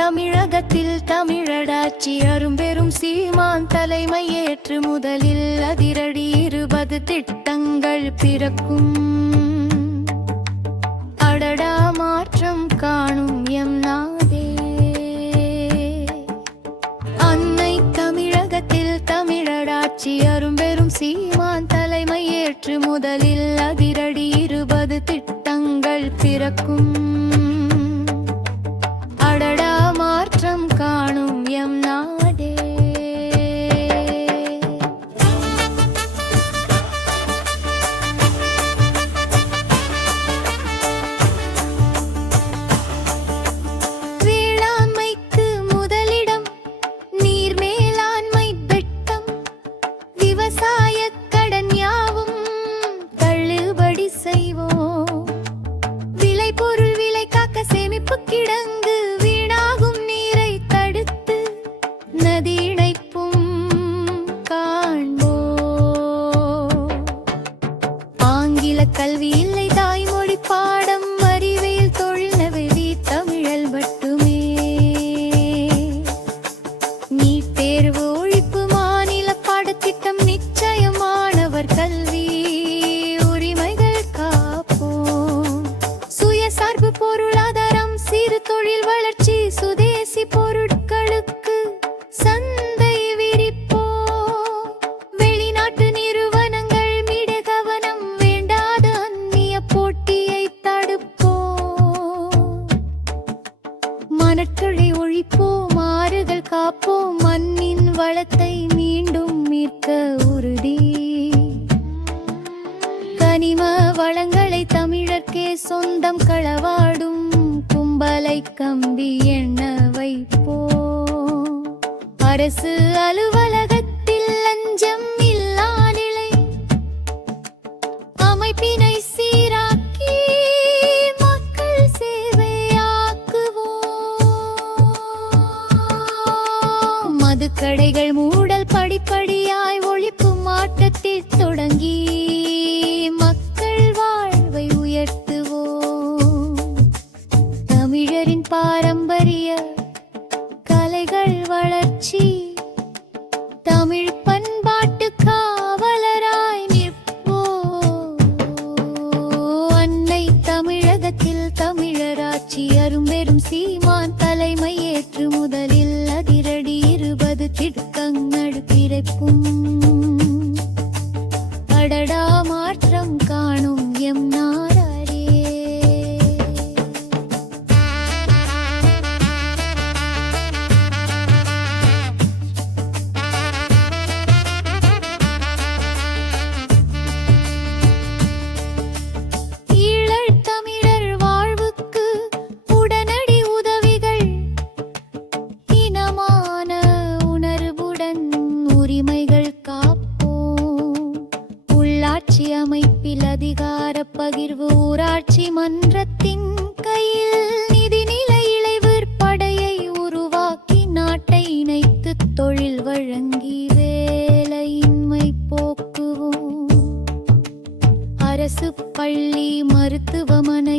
தமிழகத்தில் தமிழடாட்சி அரும்பெரும் சீமான் தலைமை ஏற்று முதலில் அதிரடி இருபது திட்டங்கள் பிறக்கும். அடடா மாற்றம் காணும் எம் நாதே. அன்னை தமிழகத்தில் தமிழடாட்சி அரும்பெரும் சீமான் தலைமை ஏற்று முதலில் அதிரடி இருபது திட்டங்கள் பிறக்கும். தொழில் வளர்ச்சி சுதேசி பொருட்களுக்கு சந்தை விரிப்போ வெளிநாட்டு நிறுவனங்கள் மிட கவனம் வேண்டாத அந்நிய போட்டியை தடுப்போ? மனக்களை ஒழிப்போம் ஆறுகள் காப்போம் மண்ணின் வளத்தை மீண்டும் மீட்க உறுதி? கனிம வளங்களை தமிழர்க்கே சொந்தம் களவாடும் கம்பலை கம்பி எண்ண வைப்போ அரசு அலுவலகத்தில் லஞ்சம் இல்லா நிலை. அமைப்பினை சீராக்கி மக்கள் சேவையாக்குவோம். மதுக்கடைகள் மூடல் தேர்வு ஊராட்சி மன்றத்தின் கையில் நிதிநிலை இளைவிற்படையை உருவாக்கி நாட்டை இணைத்து தொழில் வழங்கி வேலையின்மை போக்குவோம். அரசு பள்ளி மருத்துவமனை